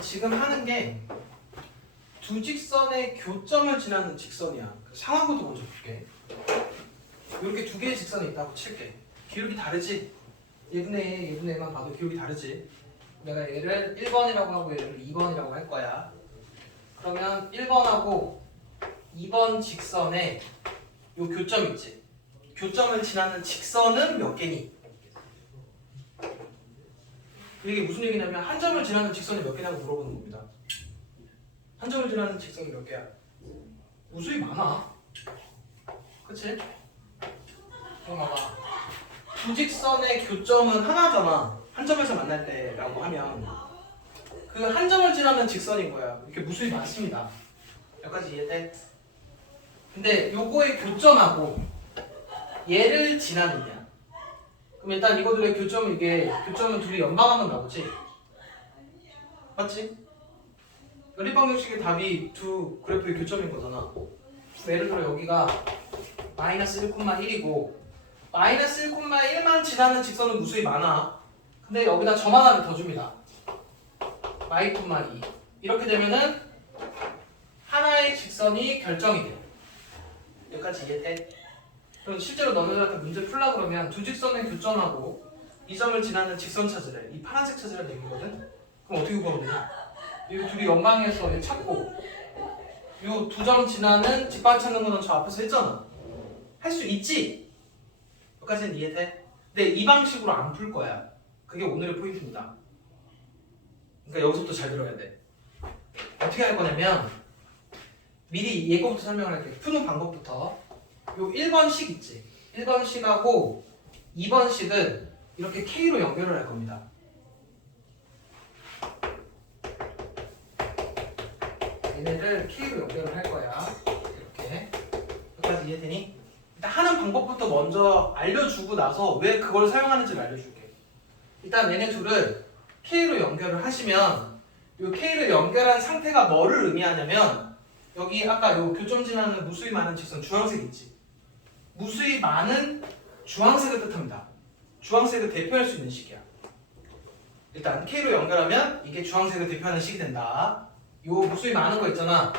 지금 하는 게 두 직선의 교점을 지나는 직선이야. 상황부터 먼저 볼게. 이렇게 두 개의 직선이 있다고 칠게. 기울기 다르지? 예분의 A, 예분의 A만 봐도 기울기 다르지? 내가 얘를 1번이라고 하고 얘를 2번이라고 할 거야. 그러면 1번하고 2번 직선에 요 교점 있지? 교점을 지나는 직선은 몇 개니? 이게 무슨 얘기냐면 한 점을 지나는 직선이 몇 개냐고 물어보는 겁니다. 한 점을 지나는 직선이 몇 개야? 무수히 많아. 그치? 그럼 봐봐. 두 직선의 교점은 하나잖아. 한 점에서 만날 때라고 하면 그 한 점을 지나는 직선인 거야. 이렇게 무수히 많습니다. 여기까지 이해돼? 근데 요거의 교점하고 얘를 지나느냐? 그럼 일단 이거들의 교점은 이게 교점은 둘이 연방하면 나오지? 맞지? 연립방정식의 답이 두 그래프의 교점인 거잖아. 예를 들어 여기가 마이너스 1,1이고 마이너스 1,1만 지나는 직선은 무수히 많아. 근데 여기다 점 하나를 더 줍니다. 마이,2 이렇게 되면은 하나의 직선이 결정이 돼. 여기까지 이해돼? 그럼 실제로 너네들한테 문제 풀라 그러면 두 직선의 교점하고 이 점을 지나는 직선 찾으래. 이 파란색 찾으라는 얘기거든. 그럼 어떻게 구하면 되냐? 이 둘이 연방해서 얘 찾고 요두점 지나는 직방 찾는 거는 저 앞에서 했잖아. 할 수 있지? 여기까지는 이해돼? 근데 이 방식으로 안 풀 거야. 그게 오늘의 포인트입니다. 그러니까 여기서부터 잘 들어야 돼. 어떻게 할 거냐면 미리 예거부터 설명을 할게. 푸는 방법부터. 요 1번식 있지? 1번식하고 2번식은 이렇게 K로 연결을 할 겁니다. 얘네를 K로 연결을 할 거야. 이렇게. 여기까지 이해되니? 일단 하는 방법부터 먼저 알려주고 나서 왜 그걸 사용하는지를 알려줄게. 일단 얘네 둘을 K로 연결을 하시면 이 K를 연결한 상태가 뭐를 의미하냐면 여기 아까 요 교점 지나는 무수히 많은 직선 주황색 있지? 무수히 많은 주황색을 뜻합니다. 주황색을 대표할 수 있는 식이야. 일단 K로 연결하면 이게 주황색을 대표하는 식이 된다. 요 무수히 많은 거 있잖아.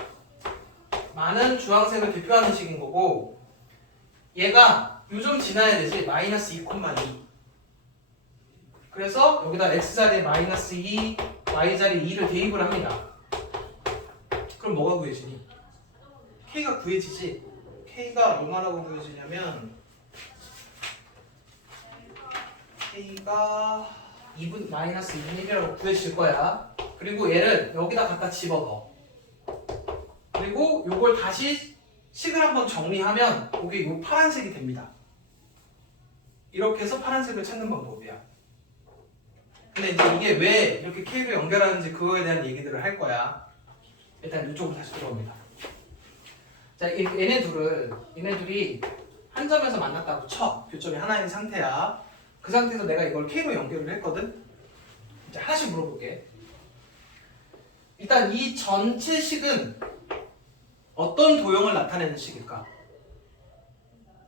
많은 주황색을 대표하는 식인 거고 얘가 요점 지나야 되지 마이너스 2,2 그래서 여기다 x자리에 마이너스 2 y자리에 2를 대입을 합니다 그럼 뭐가 구해지니? k가 구해지지 k가 얼마라고 구해지냐면 k가 2분 마이너스 2분 1이라고 구해질 거야 그리고 얘를 여기다 갖다 집어넣어 그리고 요걸 다시 식을 한번 정리하면 이게 요 파란색이 됩니다. 이렇게 해서 파란색을 찾는 방법이야. 근데 이제 이게 왜 이렇게 K로 연결하는지 그거에 대한 얘기들을 할 거야. 일단 이쪽으로 다시 들어옵니다. 자, 이- 얘네 둘을 얘네 둘이 한 점에서 만났다고 쳐. 교점이 하나인 상태야. 그 상태에서 내가 이걸 K로 연결을 했거든. 이제 하나씩 물어볼게. 일단 이 전체 식은 어떤 도형을 나타내는 식일까?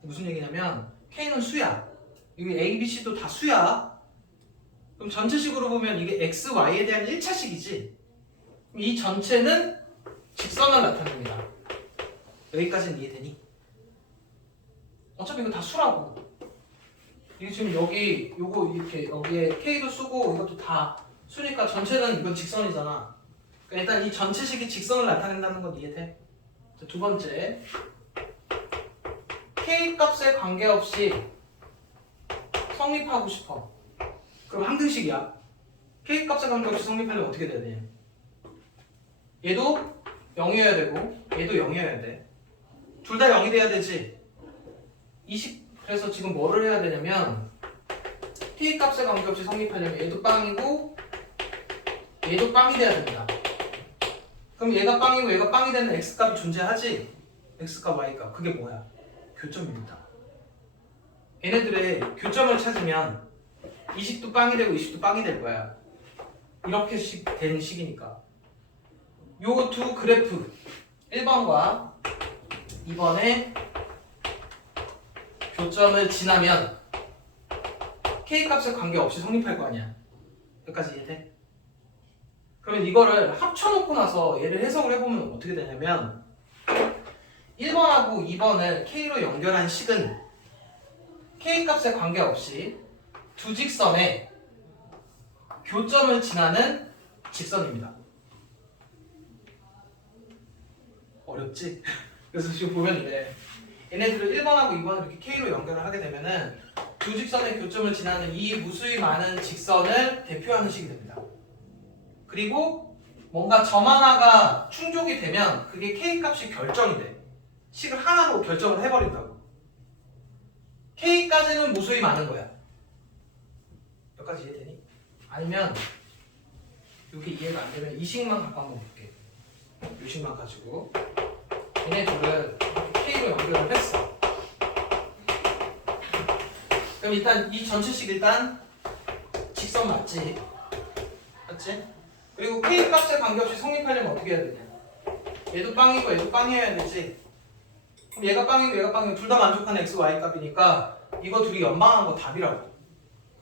무슨 얘기냐면 K는 수야. 이게 A, B, C도 다 수야. 그럼 전체식으로 보면 이게 X, Y에 대한 1차식이지. 이 전체는 직선을 나타냅니다. 여기까지는 이해되니? 어차피 이거 다 수라고. 이게 지금 여기 요거 이렇게 여기에 K도 수고 이것도 다 수니까 전체는 이건 직선이잖아. 그러니까 일단 이 전체식이 직선을 나타낸다는 건 이해돼? 자, 두 번째 K 값에 관계없이 성립하고 싶어 그럼 항등식이야 K 값에 관계없이 성립하려면 어떻게 돼야 돼? 얘도 0이어야 되고 얘도 0이어야 돼 둘 다 0이 돼야 되지 20 그래서 지금 뭐를 해야 되냐면 K 값에 관계없이 성립하려면 얘도 빵이고 얘도 빵이 돼야 됩니다 그럼 얘가 빵이고 얘가 빵이 되는 x값이 존재하지? x값, y값. 그게 뭐야? 교점입니다. 얘네들의 교점을 찾으면 20도 빵이 되고 20도 빵이 될 거야. 이렇게 식, 된 식이니까. 요 두 그래프 1번과 2번의 교점을 지나면 k 값에 관계없이 성립할 거 아니야. 여기까지 이해돼? 그러면 이거를 합쳐놓고 나서 얘를 해석을 해보면 어떻게 되냐면 1번하고 2번을 K로 연결한 식은 K 값에 관계없이 두 직선에 교점을 지나는 직선입니다. 어렵지? 그래서 지금 보면 이래. 얘네들을 1번하고 2번을 이렇게 K로 연결을 하게 되면은 두 직선의 교점을 지나는 이 무수히 많은 직선을 대표하는 식이 됩니다. 그리고 뭔가 점 하나가 충족이 되면 그게 K 값이 결정이 돼. 식을 하나로 결정을 해버린다고. K까지는 무수히 많은 거야. 여기까지 이해되니? 아니면 이게 이해가 안 되면 이 식만 갖고 한번 볼게. 이 식만 가지고 얘네 이렇게 K로 연결을 했어. 그럼 일단 이 전체식 일단 직선 맞지? 맞지? 그리고 K 값에 관계없이 성립하려면 어떻게 해야 되냐? 얘도 빵이고 얘도 빵이어야 되지. 그럼 얘가 빵이고 얘가 빵이고 둘 다 만족하는 x, y 값이니까 이거 둘이 연방한 거 답이라고.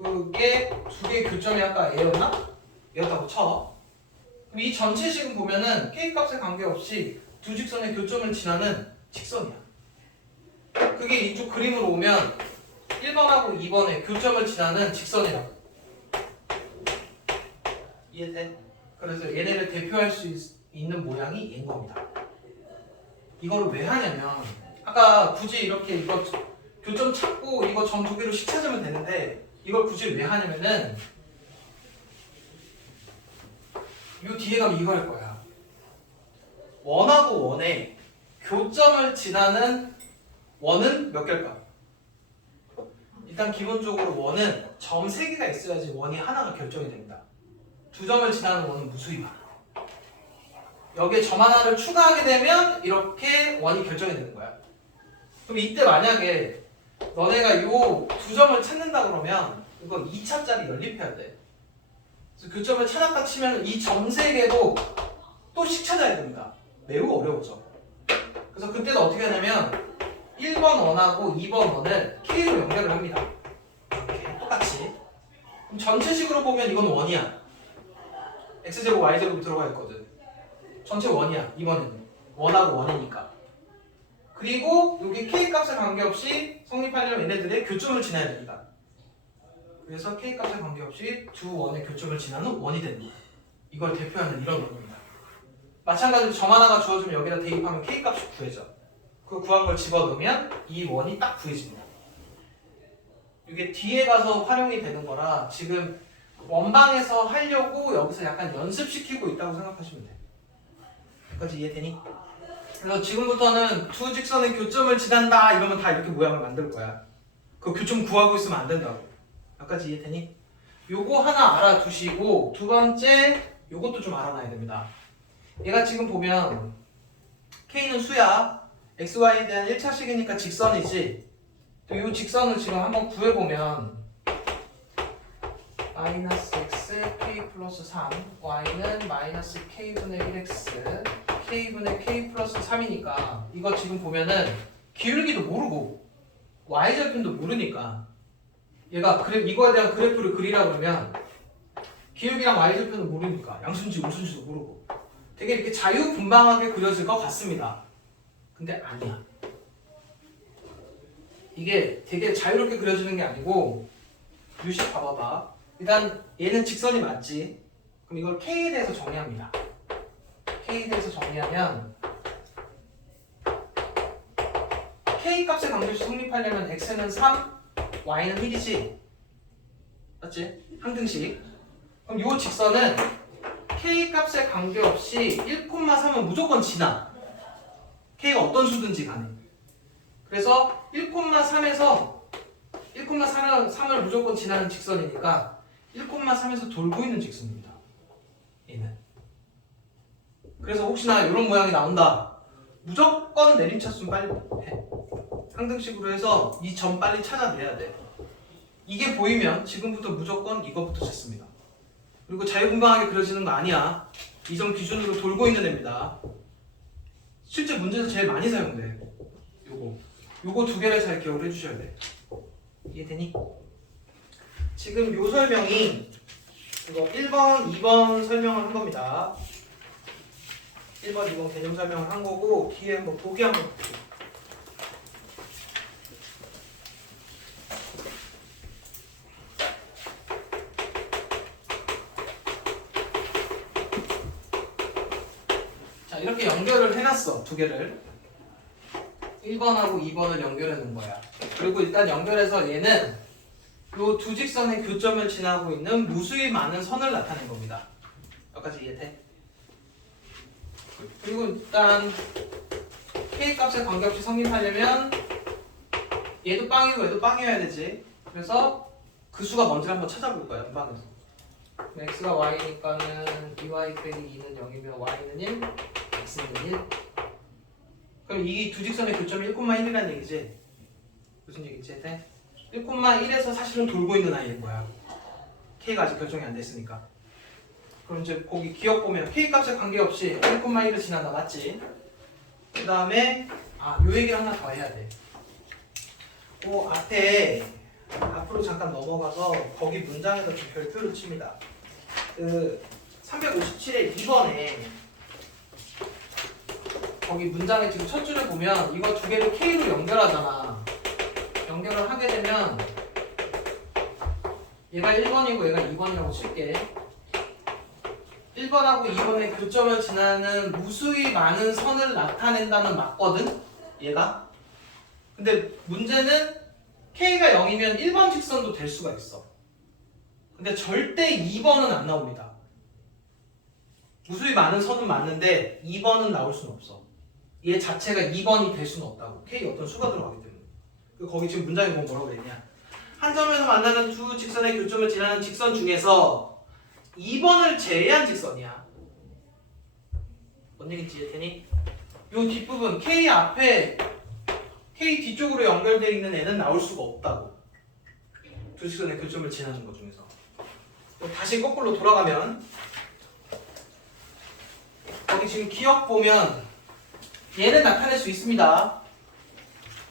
그게 두 개의 교점이 아까 얘였나? 얘였다고 쳐. 그럼 이 전체식은 보면은 K 값에 관계없이 두 직선의 교점을 지나는 직선이야. 그게 이쪽 그림으로 오면 1번하고 2번의 교점을 지나는 직선이라고. 이해돼? 그래서 얘네를 대표할 수 있, 있는 모양이 얘인 겁니다. 이거를 왜 하냐면 아까 굳이 이렇게 이거 교점 찾고 이거 점 두 개로 식 찾으면 되는데 이걸 굳이 왜 하냐면은 요 뒤에 가면 이거 할 거야. 원하고 원의 교점을 지나는 원은 몇 개일까? 일단 기본적으로 원은 점 3개가 있어야지 원이 하나가 결정이 됩니다. 두 점을 지나는 원은 무수히 많아. 여기에 점 하나를 추가하게 되면 이렇게 원이 결정이 되는 거야. 그럼 이때 만약에 너네가 요 두 점을 찾는다 그러면 이거 2차짜리 연립해야 돼. 그래서 교점을 찾았다 치면 이점세 개도 또식 찾아야 됩니다. 매우 어려워져. 그래서 그때도 어떻게 하냐면 1번 원하고 2번 원을 K로 연결을 합니다. 이렇게 똑같이. 그럼 전체식으로 보면 이건 원이야. X제곱 Y제곱이 들어가 있거든. 전체 원이야. 이번에는 원하고 원이니까. 그리고 여기 K 값에 관계없이 성립하려면 얘네들의 교점을 지나야 됩니다. 그래서 K 값에 관계없이 두 원의 교점을 지나는 원이 됩니다. 이걸 대표하는 이런 원입니다. 마찬가지로 점 하나가 주어지면 여기다 대입하면 K 값이 구해져. 그 구한 걸 집어넣으면 이 원이 딱 구해집니다. 이게 뒤에 가서 활용이 되는 거라 지금 원방에서 하려고 여기서 약간 연습시키고 있다고 생각하시면 돼요. 여기까지 이해되니? 그래서 지금부터는 두 직선의 교점을 지난다 이러면 다 이렇게 모양을 만들 거야. 그 교점 구하고 있으면 안 된다고. 여기까지 이해되니? 요거 하나 알아두시고 두 번째 요것도 좀 알아놔야 됩니다. 얘가 지금 보면 K는 수야. XY에 대한 1차식이니까 직선이지. 또 이 직선을 지금 한번 구해보면 마이너스 x k 플러스 3 y는 마이너스 k분의 1x k분의 k 플러스 3이니까 이거 지금 보면은 기울기도 모르고 y절편도 모르니까 얘가 그래 이거에 대한 그래프를 그리라 그러면 기울기랑 y절편을 모르니까 양순지 우순지도 모르고 되게 이렇게 자유분방하게 그려질 것 같습니다 근데 아니야 이게 되게 자유롭게 그려지는 게 아니고 유식 봐봐봐 일단 얘는 직선이 맞지? 그럼 이걸 K에 대해서 정리합니다. K에 대해서 정리하면 K 값에 관계없이 성립하려면 X는 3, Y는 1이지? 맞지? 항등식. 그럼 이 직선은 K 값에 관계없이 1,3은 무조건 지나. K가 어떤 수든지 간에. 그래서 1,3에서 1,3을 3을 무조건 지나는 직선이니까 1,3에서 돌고 있는 직선입니다. 얘는. 그래서 혹시나 이런 모양이 나온다. 무조건 내림차순 빨리 해. 상등식으로 해서 이 점 빨리 찾아내야 돼. 이게 보이면 지금부터 무조건 이거부터 찾습니다. 그리고 자유분방하게 그려지는 거 아니야. 이 점 기준으로 돌고 있는 애입니다. 실제 문제에서 제일 많이 사용돼. 요거. 요거 두 개를 잘 기억을 해주셔야 돼. 이해되니? 지금 요 설명이 이거 1번, 2번 설명을 한 겁니다. 1번, 2번 개념 설명을 한 거고 뒤에 한번 보기 한번 볼게요. 이렇게 연결을 해놨어 두 개를. 1번하고 2번을 연결해 놓은 거야. 그리고 일단 연결해서 얘는 요 두 직선의 교점을 지나고 있는 무수히 많은 선을 나타낸 겁니다. 여기까지 이해돼? 그리고 일단 k 값에 관계없이 성립하려면 얘도 빵이고 얘도 빵이어야 되지. 그래서 그 수가 뭔지를 한번 찾아볼 거야 연방에서. X가 y니까는 2y 빼기 2는 0이면 y는 1 x는 1 그럼 이 두 직선의 교점이 1,1이라는 얘기지 무슨 얘기지 해? 1,1에서 사실은 돌고 있는 아이인 거야 k가 아직 결정이 안 됐으니까 그럼 이제 거기 기억 보면 k 값에 관계없이 1,1을 지난다 맞지? 그 다음에 아요 얘기를 하나 더 해야 돼. 그 앞에 앞으로 잠깐 넘어가서 거기 문장에서 좀 별표를 칩니다. 그 357의 2번에 거기 문장의 지금 첫 줄에 보면 이거 두 개를 K로 연결하잖아. 연결을 하게 되면 얘가 1번이고 얘가 2번이라고 칠게. 1번하고 2번의 교점을 지나는 무수히 많은 선을 나타낸다는 맞거든? 얘가? 근데 문제는 K가 0이면 1번 직선도 될 수가 있어. 근데 절대 2번은 안 나옵니다. 무수히 많은 선은 맞는데 2번은 나올 수는 없어. 얘 자체가 2번이 될 수는 없다고. K 어떤 수가 들어가기 때문에. 그 거기 지금 문장에 보면 뭐라고 그랬냐. 한 점에서 만나는 두 직선의 교점을 지나는 직선 중에서 2번을 제외한 직선이야. 뭔 얘기인지 이해되니? 요 뒷부분 K 앞에 K 뒤쪽으로 연결되어 있는 애는 나올 수가 없다고. 두 직선의 교점을 지나는 것 중에서. 다시 거꾸로 돌아가면 거기 지금 기억 보면 얘는 나타낼 수 있습니다.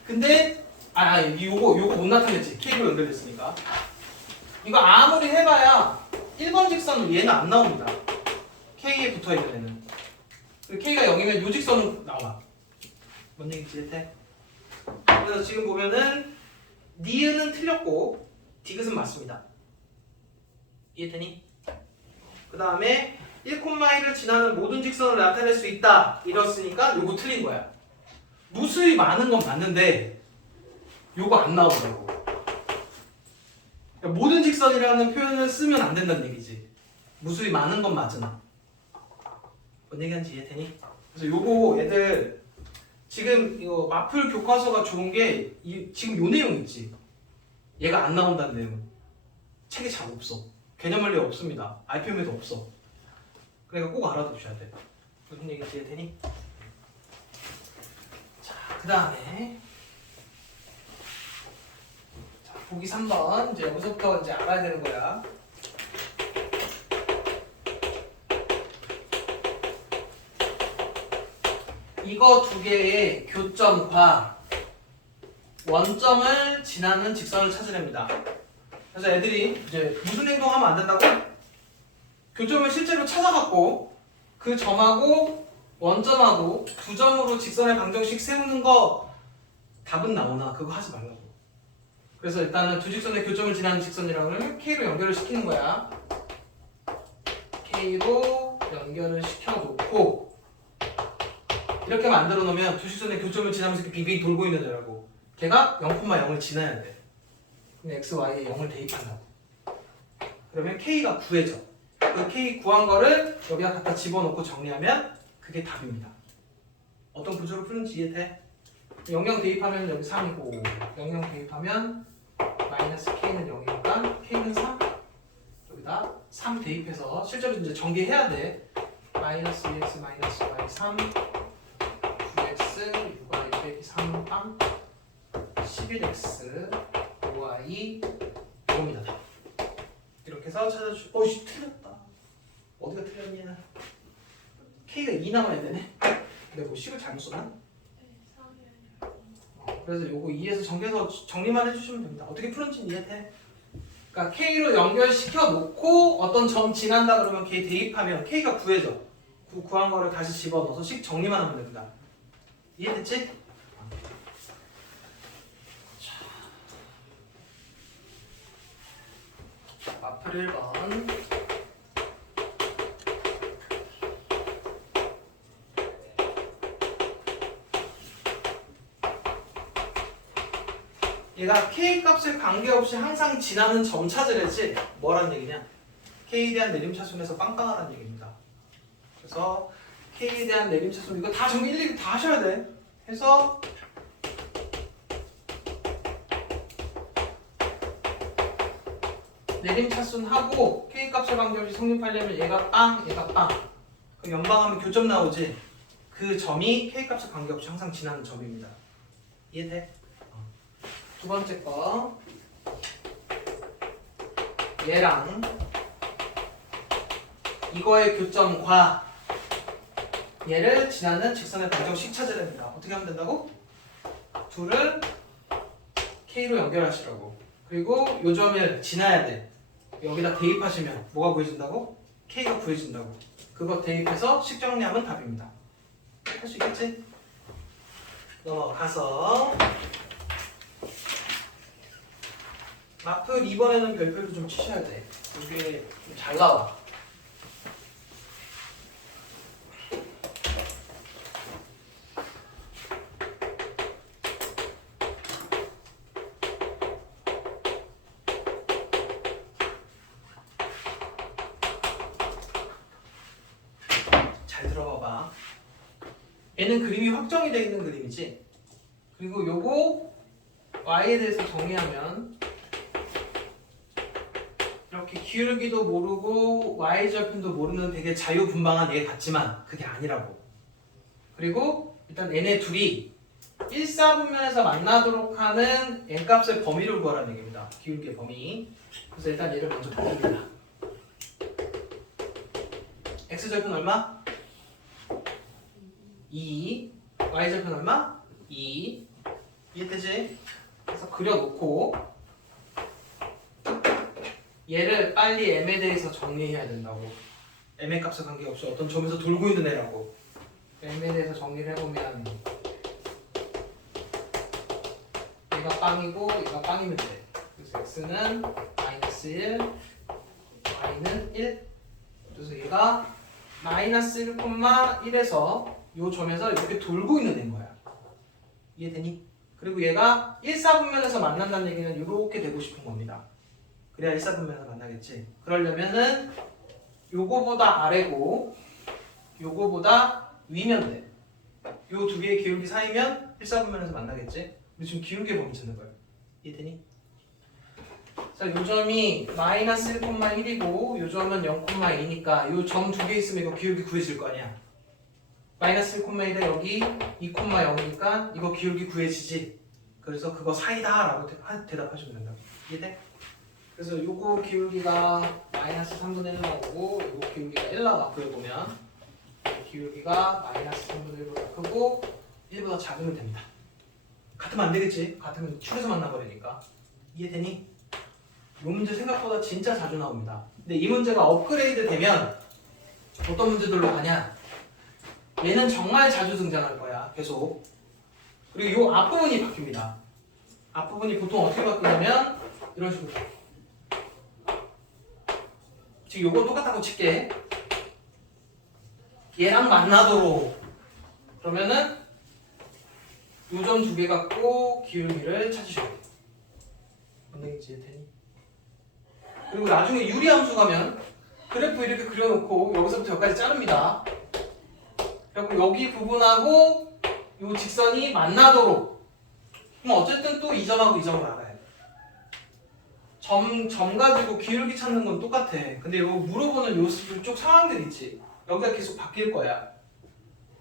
근데 아, 아 요거 요거 못 나타냈지. K로 연결됐으니까. 이거 아무리 해봐야 1번 직선은 얘는 안 나옵니다. K에 붙어 있는 애는. K가 0이면 요 직선은 나와. 뭔 얘기인지 이해돼? 그래서 지금 보면은 니은은 틀렸고 디귿은 맞습니다. 이해되니? 그 다음에 1,1을 지나는 모든 직선을 나타낼 수 있다. 이렇으니까 요거 틀린 거야. 무수히 많은 건 맞는데 요거 안 나오더라고. 그러니까 모든 직선이라는 표현을 쓰면 안 된다는 얘기지. 무수히 많은 건 맞으나. 뭔 얘기하는지 이해되니? 그래서 요거 애들 지금 이거 마플 교과서가 좋은 게 이, 지금 요 내용 있지. 얘가 안 나온다는 내용. 책에 잘 없어. 개념 원리 없습니다. RPM에도 없어. 그러니까 꼭 알아두셔야 돼. 무슨 얘기인지 이해되니? 자, 그 다음에 자, 보기 3번 이제 여기서부터 이제 알아야 되는 거야. 이거 두 개의 교점과 원점을 지나는 직선을 찾으랍니다. 그래서 애들이 이제 무슨 행동하면 안 된다고? 교점을 실제로 찾아갖고 그 점하고 원점하고 두 점으로 직선의 방정식 세우는 거 답은 나오나 그거 하지 말라고. 그래서 일단은 두 직선의 교점을 지나는 직선이랑을 K로 연결을 시키는 거야. K로 연결을 시켜놓고 이렇게 만들어 놓으면 두 직선의 교점을 지나면서 이렇게 빙빙 돌고 있는 애라고. 걔가 0,0을 지나야 돼. 그럼 x, y에 0을 대입한다고. 그러면 k가 구해져. 그 k 구한 거를 여기다 갖다 집어넣고 정리하면 그게 답입니다. 어떤 구조로 푸는지 이해돼? 0,0 대입하면 여기 3이고 0,0 대입하면 마이너스 k는 0이니까 k는 3 여기다 3 대입해서 실제로 이제 전개해야 돼. 마이너스 2x 마이너스 y 3 9x 6y 빼기 3 빵 11x y 이겁니다. 답. 이렇게 해서 찾아주. 어씨 틀렸다. 어디가 틀렸냐? k가 2 남아야 되네. 내가 뭐 식을 잘못 썼나? 어, 그래서 요거 2에서 정리해서 정리만 해주시면 됩니다. 어떻게 풀었는지 이해돼? 그러니까 K로 연결시켜 놓고 어떤 점 지난다 그러면 K 대입하면 K가 구해져. 구, 구한 거를 다시 집어넣어서 식 정리만 하면 됩니다. 이해됐지? 자, 마플 1번. 얘가 k 값에 관계없이 항상 지나는 점 찾으래지 뭐란 얘기냐? k에 대한 내림차순에서 빵빵하다는 얘기입니다. 그래서 k에 대한 내림차순 이거 다 정리 일일이 다 하셔야 돼. 해서 내림차순 하고 k 값에 관계없이 성립하려면 얘가 빵, 얘가 빵. 그 연방하면 교점 나오지. 그 점이 k 값에 관계없이 항상 지나는 점입니다. 이해돼? 두 번째 거 얘랑 이거의 교점 과 얘를 지나는 직선의 방정식 찾아야 됩니다. 어떻게 하면 된다고? 둘을 K로 연결하시라고. 그리고 요 점을 지나야 돼. 여기다 대입하시면 뭐가 구해진다고? K가 구해진다고. 그거 대입해서 식 정리하면 답입니다. 할 수 있겠지? 넘어가서 마플 이번에는 별표를 좀 치셔야 돼. 이게 좀잘 나와. 잘 들어봐봐. 얘는 그림이 확정이 되어 있는 그림이지. 그리고 요거 y에 대해서 정의하면 이렇게 기울기도 모르고 y절편도 모르는 되게 자유분방한 얘 같지만 그게 아니라고. 그리고 일단 얘네 둘이 1, 4분면에서 만나도록 하는 n값의 범위를 구하라는 얘기입니다. 기울기의 범위. 그래서 일단 얘를 먼저 봅니다. x절편 얼마? 2. y절편 얼마? 2. 이해되지? 그래서 그려놓고 얘를 빨리 m에 대해서 정리해야 된다고. m의 값에 관계없이 어떤 점에서 돌고 있는 애라고. m에 대해서 정리를 해보면 얘가 빵이고 얘가 빵이면 돼. 그래서 x는 마이너스 1, y는 1. 그래서 얘가 마이너스 1,1에서 요 점에서 이렇게 돌고 있는 애인 거야. 이해되니? 그리고 얘가 1, 4분면에서 만난다는 얘기는 이렇게 되고 싶은 겁니다. 그래야 1, 4분면에서 만나겠지. 그러려면은 요거보다 아래고 요거보다 위면 돼. 요 두 개의 기울기 사이면 1, 4분면에서 만나겠지. 우리 지금 기울기의 범위 찾는 거야. 이해되니? 자, 요 점이 마이너스 1,1이고 요 점은 0,2니까 요 점 두 개 있으면 이거 기울기 구해질 거 아니야. 마이너스 1,1에 여기 2,0이니까 이거 기울기 구해지지. 그래서 그거 사이다 라고 대- 하- 대답하시면 된다. 이해돼? 그래서 요거 기울기가 마이너스 3분의 1 나오고 요거 기울기가 1 나와. 그걸 보면 기울기가 마이너스 3분의 1보다 크고 1보다 작으면 됩니다. 같으면 안 되겠지? 같으면 축에서 만나버리니까. 이해되니? 이 문제 생각보다 진짜 자주 나옵니다. 근데 이 문제가 업그레이드 되면 어떤 문제들로 가냐? 얘는 정말 자주 등장할 거야. 계속. 그리고 요 앞부분이 바뀝니다. 앞부분이 보통 어떻게 바뀌냐면 이런 식으로. 지금 요건 똑같다고 칠게. 얘랑 만나도록. 그러면은 요점 두 개 갖고 기울기를 찾으셔야 돼. 뭔 얘기인지 이해되니? 그리고 나중에 유리함수 가면 그래프 이렇게 그려놓고 여기서부터 여기까지 자릅니다. 그리고 여기 부분하고 이 직선이 만나도록. 그럼 어쨌든 또 이 점하고 이 점을 알아야 돼. 점, 점 가지고 기울기 찾는 건 똑같아. 근데 이거 물어보는 요 쪽 상황들 있지. 여기가 계속 바뀔 거야.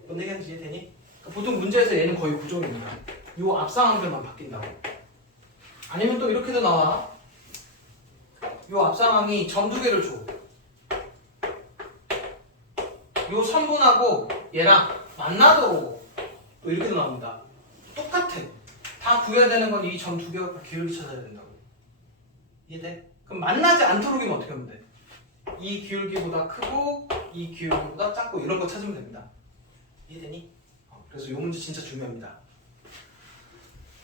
뭔 얘기하는지 이해되니? 그러니까 보통 문제에서 얘는 거의 고정입니다. 요 앞 상황들만 바뀐다고. 아니면 또 이렇게도 나와. 요 앞 상황이 점 두 개를 줘. 요 선분하고 얘랑 만나도록 또 이렇게도 나옵니다. 똑같아. 다 구해야 되는 건 이 점 두개 갖고 기울기 찾아야 된다고. 이해돼? 그럼 만나지 않도록이면 어떻게 하면 돼? 이 기울기보다 크고 이 기울기보다 작고 이런 거 찾으면 됩니다. 이해되니? 어, 그래서 이 문제 진짜 중요합니다.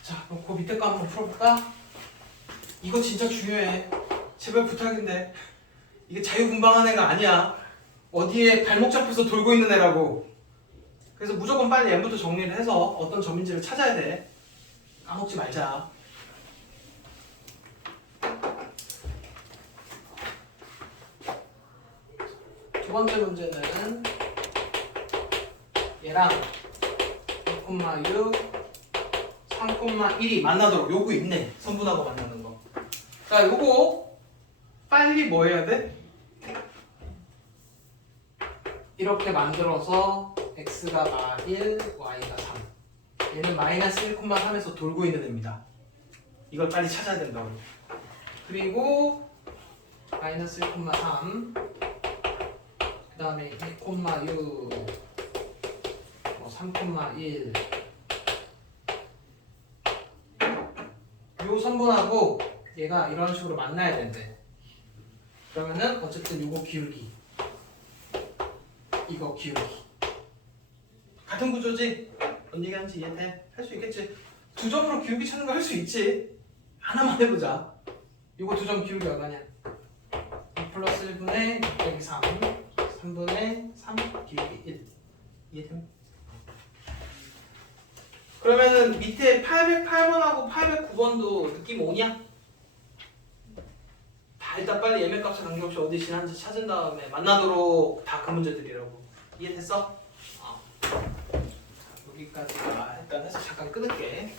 자, 그럼 그 밑에 거 한번 풀어볼까? 이거 진짜 중요해. 제발 부탁인데 이게 자유분방한 애가 아니야. 어디에 발목 잡혀서 돌고 있는 애라고. 그래서 무조건 빨리 M부터 정리를 해서 어떤 점인지를 찾아야 돼. 까먹지 말자. 번째 문제는 얘랑 2,6, 3,1이 만나도록 요거 있네. 선분하고 만나는 거. 자, 요거 빨리 뭐 해야 돼? 이렇게 만들어서 x가 마 1, y가 3. 얘는 마이너스 1,3에서 돌고 있는 애입니다. 이걸 빨리 찾아야 된다고. 그리고 마이너스 1,3. 그 다음에 2,6, 뭐 3,1. 요 선분하고 얘가 이런 식으로 만나야 된대. 그러면은 어쨌든 요거 기울기. 이거 기울기. 같은 구조지? 뭔 얘기하는지 이해돼? 할 수 있겠지? 두 점으로 기울기 찾는 거 할 수 있지? 하나만 해보자. 이거 두 점 기울기 얼마냐? 2 플러스 1분의 6 빼기 3 3분의 3 기울기 1 이해되면? 그러면은 밑에 808번하고 809번도 느낌 오냐? 다 일단 빨리 예매값에 관계없이 어디 지난지 찾은 다음에 만나도록 다 그 문제들이라고 이해됐어? 어. 자, 여기까지가 일단 해서 잠깐 끊을게